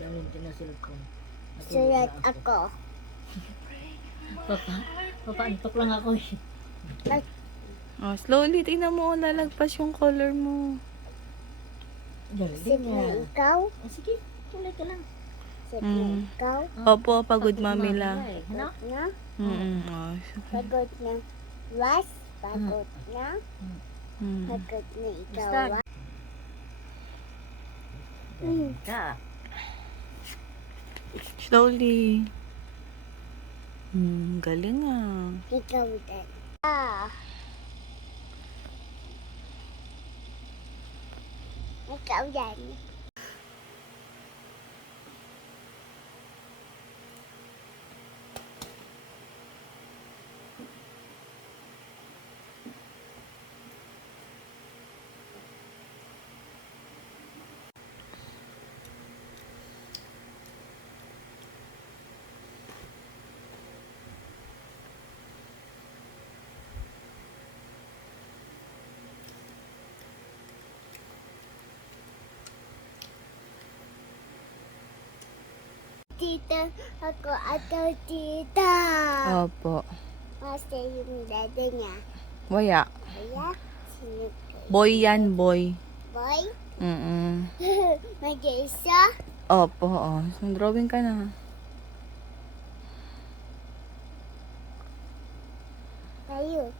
namin tinasunod ko. Sulat ako. Papaantok lang ako eh. Oh, slowly, tingnan mo, lalagpas yung color mo. Galing Sige nga. ikaw. Sige, tuloy ka lang. Sige ikaw. Opo, pagod mami lang. Ano? Na. Oh, Pagod na. Was. Pagod na. Pagod na ikaw. Basta. Was. Galing ka. slowly. Galing ah. Ikaw din. Ikaw din. Tita, ako atau tita. Opo. Masa yung dada niya. Waya. Kaya, sino Boy yan, boy. boy? Mag-isa? Opo, oh. So, drawing ka na. Kayo.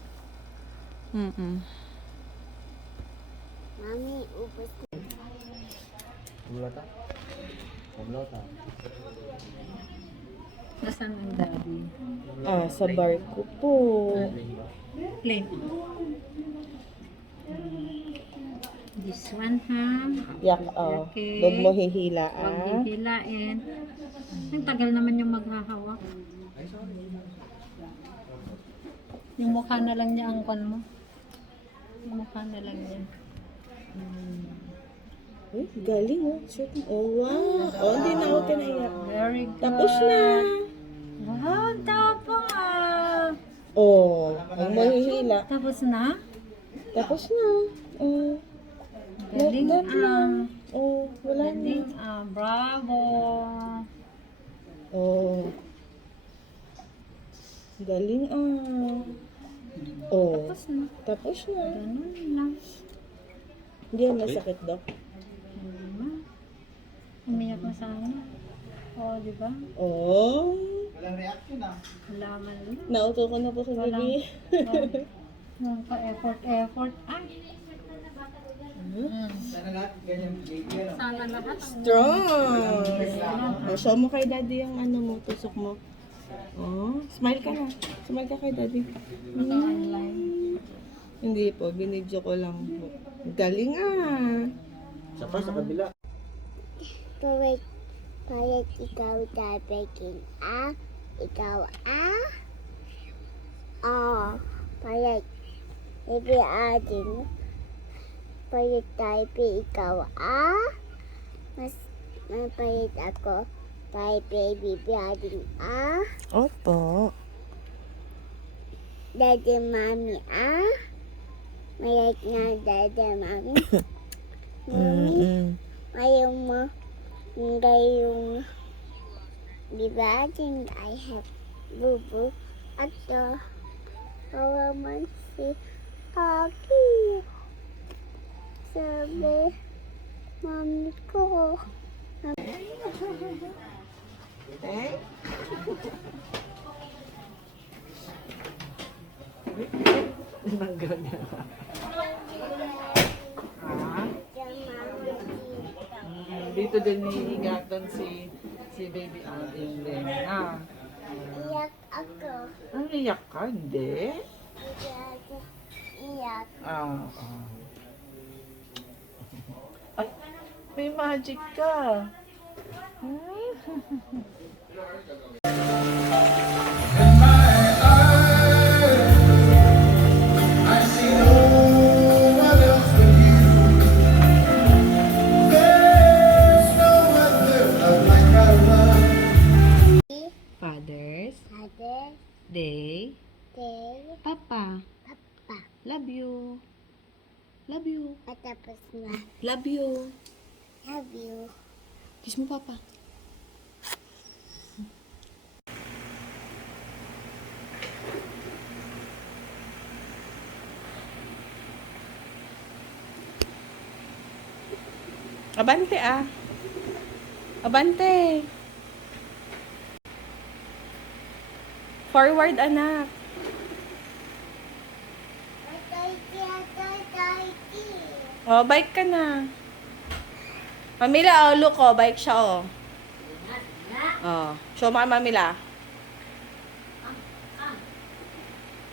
Mami, ubos na. Nasaan ang daddy? Ah, sa barko po. Plain. This one ha. Yak, Okay. Huwag mo hihila, Huwag hihilain. Ang tagal naman yung maghahawak. Yung mukha na lang niya ang kon mo. Yung mukha na lang niya. Uy, galing oh. Shoot. Oh, wow. Oh, hindi na ako tinaiyak. Very good. Tapos na. Wow, tapos. Oh, huwag mo hihila. Tapos na? Tapos na. Oh, Galing that lang. ah. Oh, wala na. Galing ah. Bravo. Oh. Galing ah. Oh, Tapos na. tapos na. Ganun lang. Hindi yan masakit, Dok. Diba? Umiyak na sana. Oo, di ba? Oh. Halaman lang. Nauto ko na po sa baby. Nung pa-effort. Ay! Sana lahat. Strong! Oh, show mo kay daddy yung ano mo, tusok mo. Oh, smile ka na. Smile ka kay daddy. Hindi po, binidyo ko lang po. Galing ah. Pawit, payat ikaw dapat ikaw payat. Ibi adin. Payat tayo ikaw mas mapayat ako. Bye baby adin Opo. Dada mami mayat nga dada mami. Mami, ayaw mo ngayong di ba din I have bubu at kawaman si Aki. Sabi mami ko. Eh? Nanggal niya. Dito din hihigatan si baby Alvin din. Iyak ako. Ang iyak ka, hindi? Iyak. Ay, may magic ka. Father's Ate, Day. Day, Papa, Papa. love you. Love you. Patapos na. Love you. Love you. Kiss mo, Papa. Abante ah. Abante. Forward, anak. Oh, bike ka na. Mamila, oh, look, oh, bike siya, oh. Oh, show mo kay Mamila.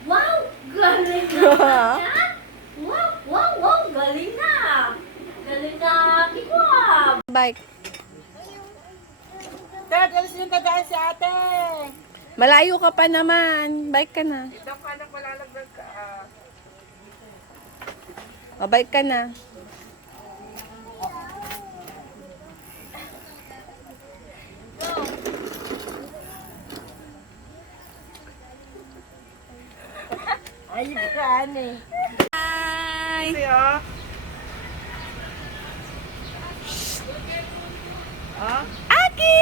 Wow! Galing na! Wow! Galing na! Galing na, Kikwab! Bike. Dad, alas yung dadaan si ate. Malayo ka pa naman. Bike ka na. Ito ka na malalagdag ka. Oh, bike ka na. Ay, bukaan eh. Hi! oh. Aki!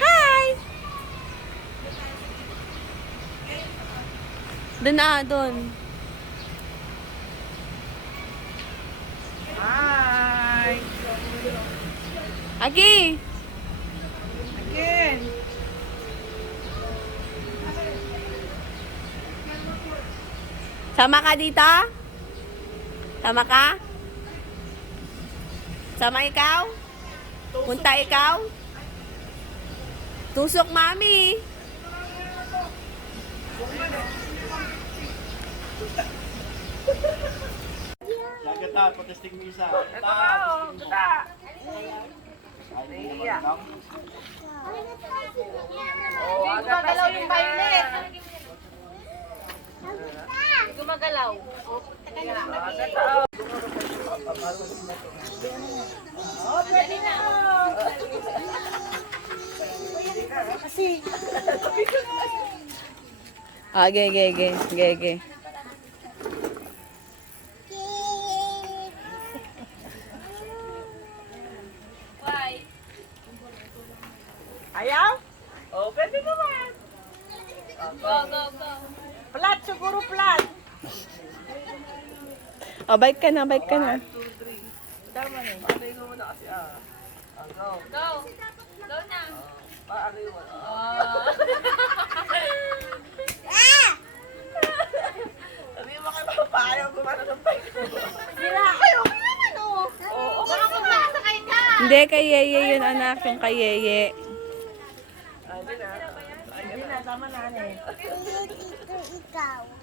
Hi! Doon na, doon. Hi! Aki! Again! Sama ka dito? Sama ka? Sama ikaw? Punta ikaw? Tusok, mami. Gata, patesting mo isa. Ito ka, oh. Gata. Iya. Oh, gumagalaw yung violet. Gumagalaw. Oh, pwede na. Kasi. Ah, ge. Ayaw? Oh, pwede naman. Go. Flat, siguro flat. Oh, bike ka na. Tama na. Paano mo na kasi go. Go na. Paano mo na? Sabi mo kayo papayo gumana ng bike. Sira. Ay, okay naman oh. Oo, baka magpasakay ka. Hindi, kay Yeye yun, anak. Yung kay Yeye. Hindi na, tama na eh. Ito ikaw.